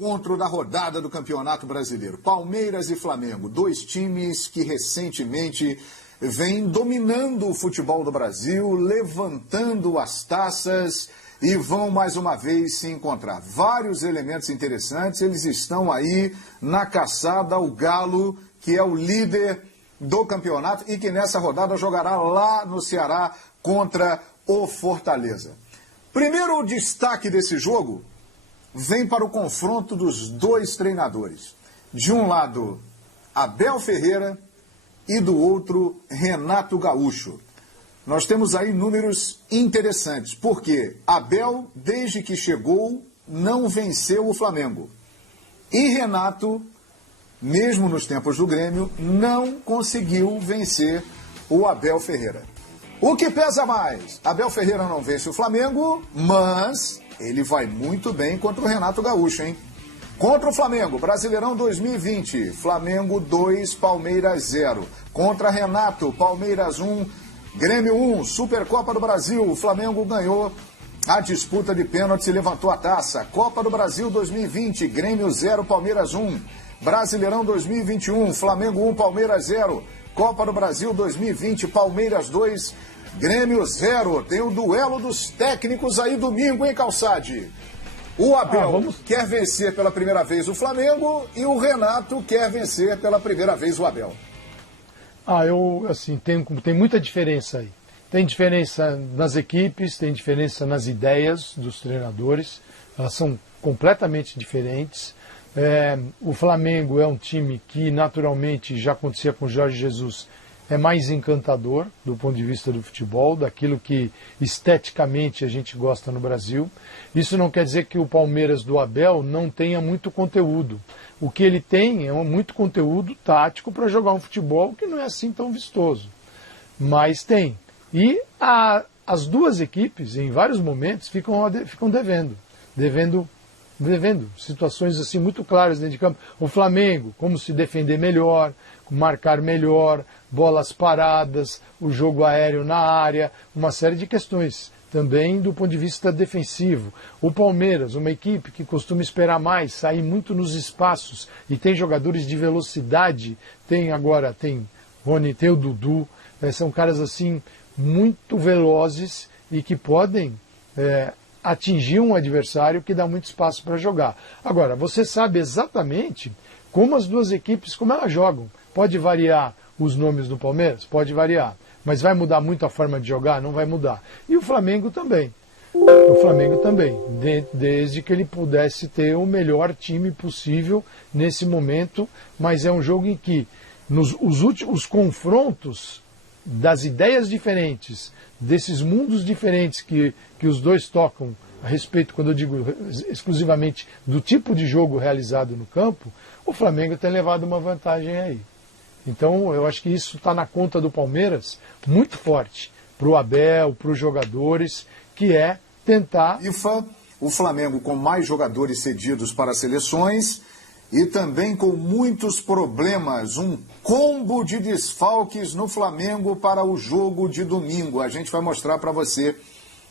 Encontro da rodada do Campeonato Brasileiro. Palmeiras e Flamengo, dois times que recentemente vêm dominando o futebol do Brasil, levantando as taças e vão mais uma vez se encontrar. Vários elementos interessantes, eles estão aí na caçada ao Galo, que é o líder do campeonato e que nessa rodada jogará lá no Ceará contra o Fortaleza. Primeiro destaque desse jogo vem para o confronto dos dois treinadores. De um lado, Abel Ferreira e do outro, Renato Gaúcho. Nós temos aí números interessantes, porque Abel, desde que chegou, não venceu o Flamengo. E Renato, mesmo nos tempos do Grêmio, não conseguiu vencer o Abel Ferreira. O que pesa mais? Abel Ferreira não vence o Flamengo, mas ele vai muito bem contra o Renato Gaúcho, hein? Contra o Flamengo, Brasileirão 2020, Flamengo 2, Palmeiras 0. Contra Renato, Palmeiras 1, Grêmio 1, Supercopa do Brasil, o Flamengo ganhou a disputa de pênaltis e levantou a taça. Copa do Brasil 2020, Grêmio 0, Palmeiras 1. Brasileirão 2021, Flamengo 1, Palmeiras 0. Copa do Brasil 2020, Palmeiras 2, Grêmio 0. Tem o duelo dos técnicos aí domingo, hein, Calçade? O Abel quer vencer pela primeira vez o Flamengo e o Renato quer vencer pela primeira vez o Abel. Tem muita diferença aí. Tem diferença nas equipes, tem diferença nas ideias dos treinadores. Elas são completamente diferentes. O Flamengo é um time que naturalmente já acontecia com o Jorge Jesus, é mais encantador do ponto de vista do futebol, daquilo que esteticamente a gente gosta no Brasil. Isso não quer dizer que o Palmeiras do Abel não tenha muito conteúdo. O que ele tem é muito conteúdo tático para jogar um futebol que não é assim tão vistoso. Mas tem. E as duas equipes, em vários momentos, ficam devendo situações assim muito claras dentro de campo. O Flamengo, como se defender melhor, marcar melhor, bolas paradas, o jogo aéreo na área, uma série de questões. Também do ponto de vista defensivo. O Palmeiras, uma equipe que costuma esperar mais, sair muito nos espaços e tem jogadores de velocidade, tem Rony, tem o Dudu, são caras assim muito velozes e que podem atingir um adversário que dá muito espaço para jogar. Agora, você sabe exatamente como as duas equipes, como elas jogam. Pode variar os nomes do Palmeiras? Pode variar. Mas vai mudar muito a forma de jogar? Não vai mudar. E o Flamengo também. Desde que ele pudesse ter o melhor time possível nesse momento. Mas é um jogo em que os confrontos das ideias diferentes, desses mundos diferentes que os dois tocam a respeito, quando eu digo exclusivamente do tipo de jogo realizado no campo, o Flamengo tem levado uma vantagem aí. Então eu acho que isso está na conta do Palmeiras muito forte, para o Abel, para os jogadores, que é tentar... O Flamengo com mais jogadores cedidos para as seleções e também com muitos problemas, um combo de desfalques no Flamengo para o jogo de domingo. A gente vai mostrar para você,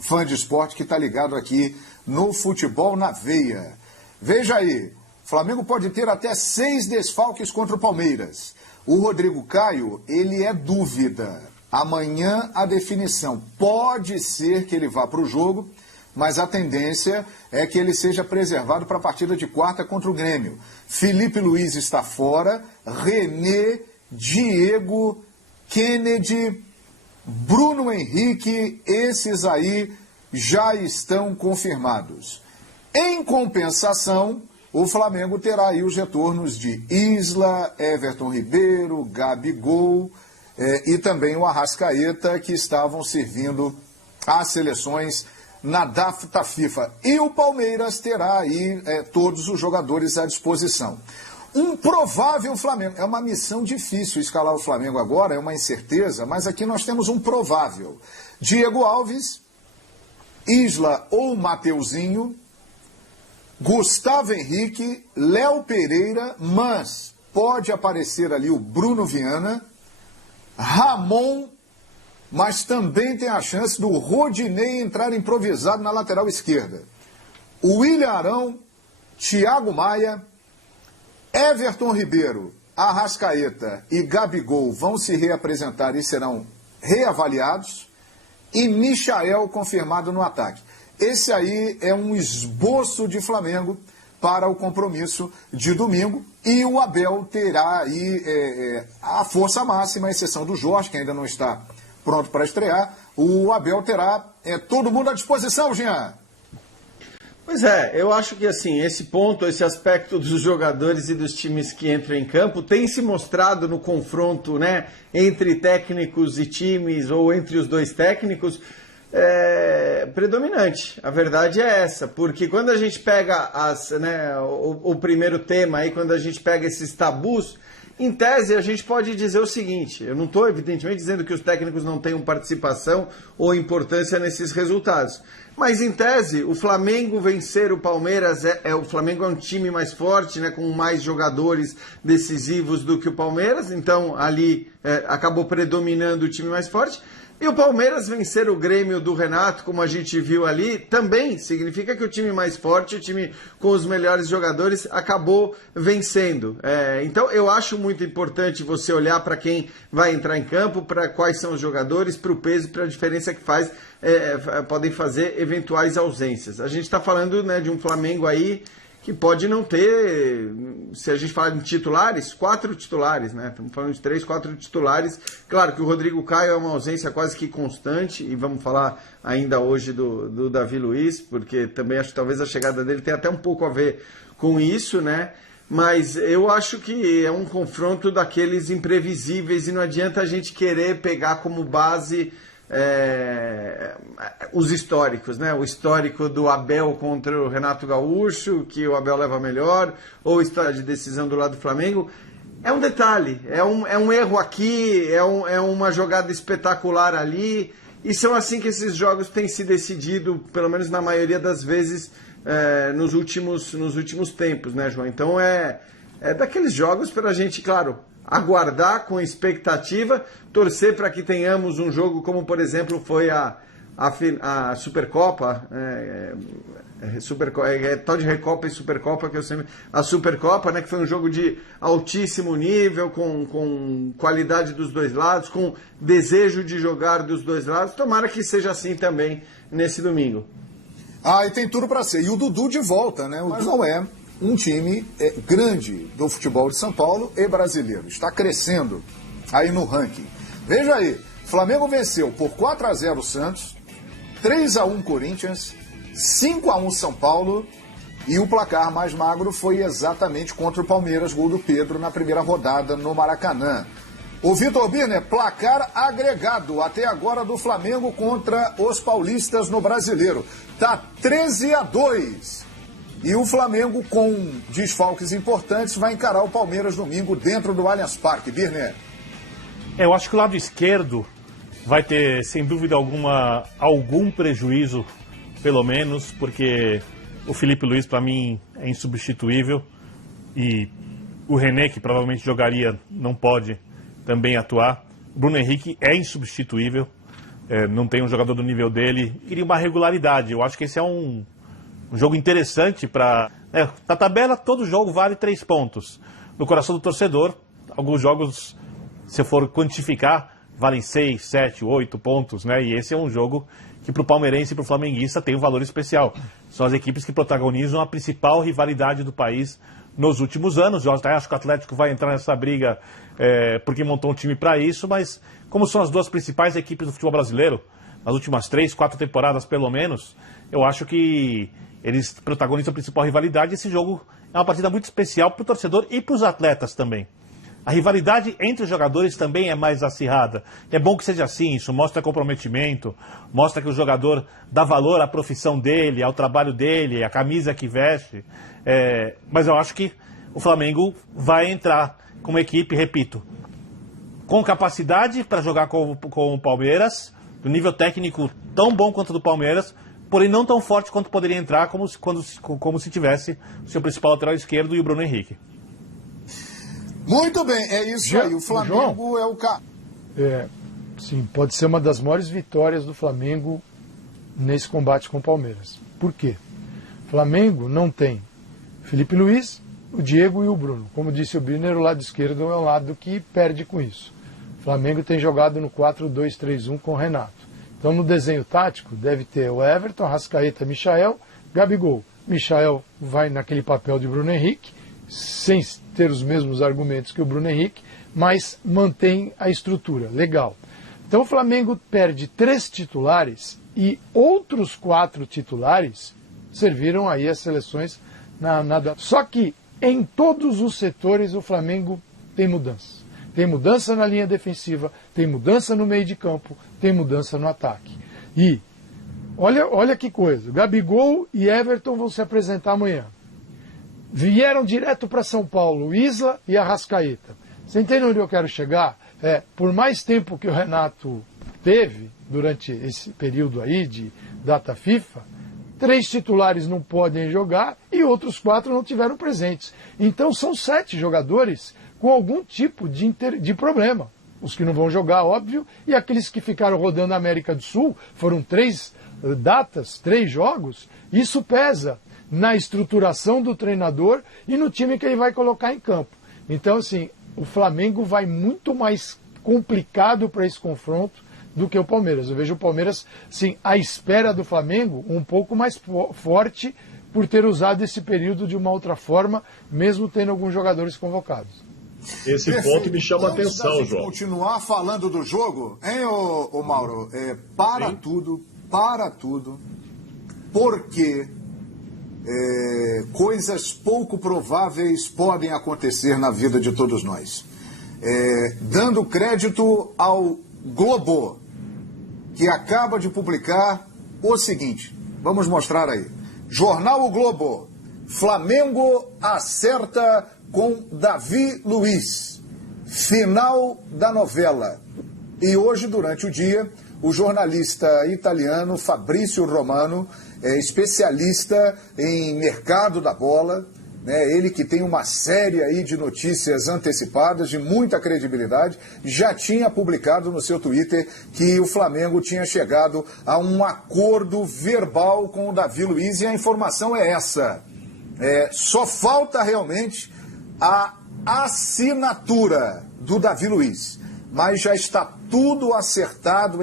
fã de esporte que está ligado aqui no Futebol na Veia. Veja aí, o Flamengo pode ter até 6 desfalques contra o Palmeiras. O Rodrigo Caio, ele é dúvida. Amanhã a definição. Pode ser que ele vá para o jogo, mas a tendência é que ele seja preservado para a partida de quarta contra o Grêmio. Felipe Luiz está fora, René, Diego, Kennedy, Bruno Henrique, esses aí já estão confirmados. Em compensação, o Flamengo terá aí os retornos de Isla, Everton Ribeiro, Gabigol e também o Arrascaeta, que estavam servindo às seleções na data FIFA. E o Palmeiras terá aí todos os jogadores à disposição. Um provável Flamengo. É uma missão difícil escalar o Flamengo agora, é uma incerteza, mas aqui nós temos um provável. Diego Alves, Isla ou Mateuzinho, Gustavo Henrique, Léo Pereira, mas pode aparecer ali o Bruno Viana, Ramon, mas também tem a chance do Rodinei entrar improvisado na lateral esquerda. O William Arão, Thiago Maia, Everton Ribeiro, Arrascaeta e Gabigol vão se reapresentar e serão reavaliados, e Michael confirmado no ataque. Esse aí é um esboço de Flamengo para o compromisso de domingo, e o Abel terá aí a força máxima, à exceção do Jorge, que ainda não está pronto para estrear. O Abel terá todo mundo à disposição, Jean. Pois é, eu acho que assim, esse ponto, esse aspecto dos jogadores e dos times que entram em campo tem se mostrado no confronto, né, entre técnicos e times, ou entre os dois técnicos, predominante. A verdade é essa, porque quando a gente pega o primeiro tema aí, quando a gente pega esses tabus, em tese a gente pode dizer o seguinte: eu não estou evidentemente dizendo que os técnicos não tenham participação ou importância nesses resultados, mas em tese o Flamengo vencer o Palmeiras, o Flamengo é um time mais forte, né, com mais jogadores decisivos do que o Palmeiras, então ali acabou predominando o time mais forte. E o Palmeiras vencer o Grêmio do Renato, como a gente viu ali, também significa que o time mais forte, o time com os melhores jogadores, acabou vencendo. Então eu acho muito importante você olhar para quem vai entrar em campo, para quais são os jogadores, para o peso, para a diferença que podem fazer eventuais ausências. A gente está falando, né, de um Flamengo aí que pode não ter, se a gente falar em titulares, 4 titulares, né? Estamos falando de 3, 4 titulares. Claro que o Rodrigo Caio é uma ausência quase que constante, e vamos falar ainda hoje do Davi Luiz, porque também acho que talvez a chegada dele tenha até um pouco a ver com isso, né? Mas eu acho que é um confronto daqueles imprevisíveis, e não adianta a gente querer pegar como base os históricos, né? O histórico do Abel contra o Renato Gaúcho, que o Abel leva melhor, ou história de decisão do lado do Flamengo. É um detalhe, é um erro aqui, é uma jogada espetacular ali, e são assim que esses jogos têm se decidido, pelo menos na maioria das vezes, nos últimos tempos, né, João? Então é daqueles jogos para a gente, claro, aguardar com expectativa, torcer para que tenhamos um jogo como, por exemplo, foi a Supercopa, tal de Recopa e Supercopa, que eu sempre... A Supercopa, né, que foi um jogo de altíssimo nível, com qualidade dos dois lados, com desejo de jogar dos dois lados. Tomara que seja assim também nesse domingo. E tem tudo para ser. E o Dudu de volta, né? Mas não é um time grande do futebol de São Paulo e brasileiro. Está crescendo aí no ranking. Veja aí, Flamengo venceu por 4-0 o Santos, 3-1 Corinthians, 5-1 São Paulo, e o placar mais magro foi exatamente contra o Palmeiras, gol do Pedro na primeira rodada no Maracanã. O Vitor Birner, placar agregado até agora do Flamengo contra os paulistas no Brasileiro. Tá 13-2. E o Flamengo, com desfalques importantes, vai encarar o Palmeiras domingo dentro do Allianz Parque. Birner. Eu acho que o lado esquerdo vai ter, sem dúvida alguma, algum prejuízo, pelo menos, porque o Felipe Luiz, para mim, é insubstituível. E o René, que provavelmente jogaria, não pode também atuar. O Bruno Henrique é insubstituível, não tem um jogador do nível dele. Queria uma regularidade. Eu acho que esse é um jogo interessante para... na tabela, todo jogo vale 3 pontos. No coração do torcedor, alguns jogos, se for quantificar, valem 6, 7, 8 pontos, né? E esse é um jogo que para o palmeirense e para o flamenguista tem um valor especial. São as equipes que protagonizam a principal rivalidade do país nos últimos anos. Eu acho que o Atlético vai entrar nessa briga porque montou um time para isso, mas como são as duas principais equipes do futebol brasileiro, nas últimas 3, 4 temporadas pelo menos, eu acho que eles protagonizam a principal rivalidade. Esse jogo é uma partida muito especial para o torcedor e para os atletas também. A rivalidade entre os jogadores também é mais acirrada. É bom que seja assim, isso mostra comprometimento, mostra que o jogador dá valor à profissão dele, ao trabalho dele, à camisa que veste. Mas eu acho que o Flamengo vai entrar com uma equipe, repito, com capacidade para jogar com o Palmeiras, do nível técnico tão bom quanto o do Palmeiras, porém não tão forte quanto poderia entrar como se tivesse o seu principal lateral esquerdo e o Bruno Henrique. Muito bem, é isso aí. O Flamengo João, é o cara. Sim, pode ser uma das maiores vitórias do Flamengo nesse combate com o Palmeiras. Por quê? O Flamengo não tem Felipe Luiz, o Diego e o Bruno. Como disse o Birner, o lado esquerdo é o lado que perde com isso. O Flamengo tem jogado no 4-2-3-1 com o Renato. Então, no desenho tático, deve ter o Everton, Arrascaeta, Michael, Gabigol. Michael vai naquele papel de Bruno Henrique, sem ter os mesmos argumentos que o Bruno Henrique, mas mantém a estrutura. Legal. Então, o Flamengo perde 3 titulares e outros 4 titulares serviram aí as seleções nada. Só que em todos os setores o Flamengo tem mudança. Tem mudança na linha defensiva, tem mudança no meio de campo, tem mudança no ataque. E olha que coisa, Gabigol e Everton vão se apresentar amanhã. Vieram direto para São Paulo, Isla e Arrascaeta. Você entende onde eu quero chegar? Por mais tempo que o Renato teve, durante esse período aí de data FIFA, 3 titulares não podem jogar e outros 4 não tiveram presentes. Então são 7 jogadores com algum tipo de problema. Os que não vão jogar, óbvio, e aqueles que ficaram rodando a América do Sul, foram 3 datas, 3 jogos, isso pesa na estruturação do treinador e no time que ele vai colocar em campo. Então, assim, o Flamengo vai muito mais complicado para esse confronto do que o Palmeiras. Eu vejo o Palmeiras, sim, à espera do Flamengo, um pouco mais forte por ter usado esse período de uma outra forma, mesmo tendo alguns jogadores convocados. Esse ponto me chama a atenção, João. Continuar falando do jogo, hein, ô Mauro? Para tudo, porque coisas pouco prováveis podem acontecer na vida de todos nós. Dando crédito ao Globo, que acaba de publicar o seguinte, vamos mostrar aí. Jornal O Globo, Flamengo acerta com Davi Luiz, final da novela. E hoje, durante o dia, o jornalista italiano Fabrício Romano, especialista em mercado da bola, ele que tem uma série aí de notícias antecipadas, de muita credibilidade, já tinha publicado no seu Twitter que o Flamengo tinha chegado a um acordo verbal com o Davi Luiz, e a informação é essa. Só falta realmente a assinatura do Davi Luiz, mas já está tudo acertado.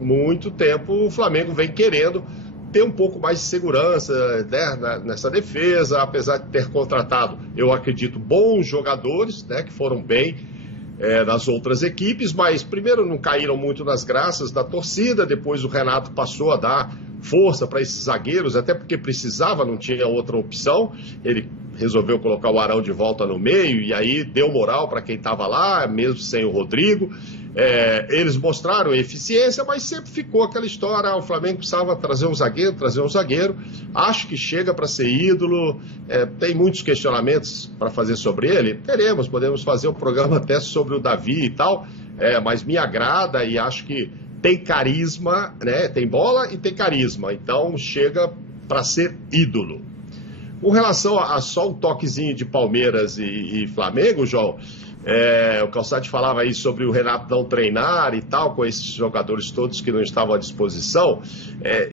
Muito tempo o Flamengo vem querendo ter um pouco mais de segurança, né, nessa defesa, apesar de ter contratado, eu acredito, bons jogadores, né, que foram bem nas outras equipes, mas primeiro não caíram muito nas graças da torcida, depois o Renato passou a dar força para esses zagueiros, até porque precisava, não tinha outra opção. Ele resolveu colocar o Arão de volta no meio e aí deu moral para quem estava lá, mesmo sem o Rodrigo. Eles mostraram eficiência, mas sempre ficou aquela história, o Flamengo precisava trazer um zagueiro, acho que chega para ser ídolo, tem muitos questionamentos para fazer sobre ele, podemos fazer um programa até sobre o Davi e tal, mas me agrada e acho que tem carisma, né? Tem bola e tem carisma, então chega para ser ídolo. Com relação a só um toquezinho de Palmeiras e Flamengo, João, o Calçade falava aí sobre o Renato não treinar e tal, com esses jogadores todos que não estavam à disposição.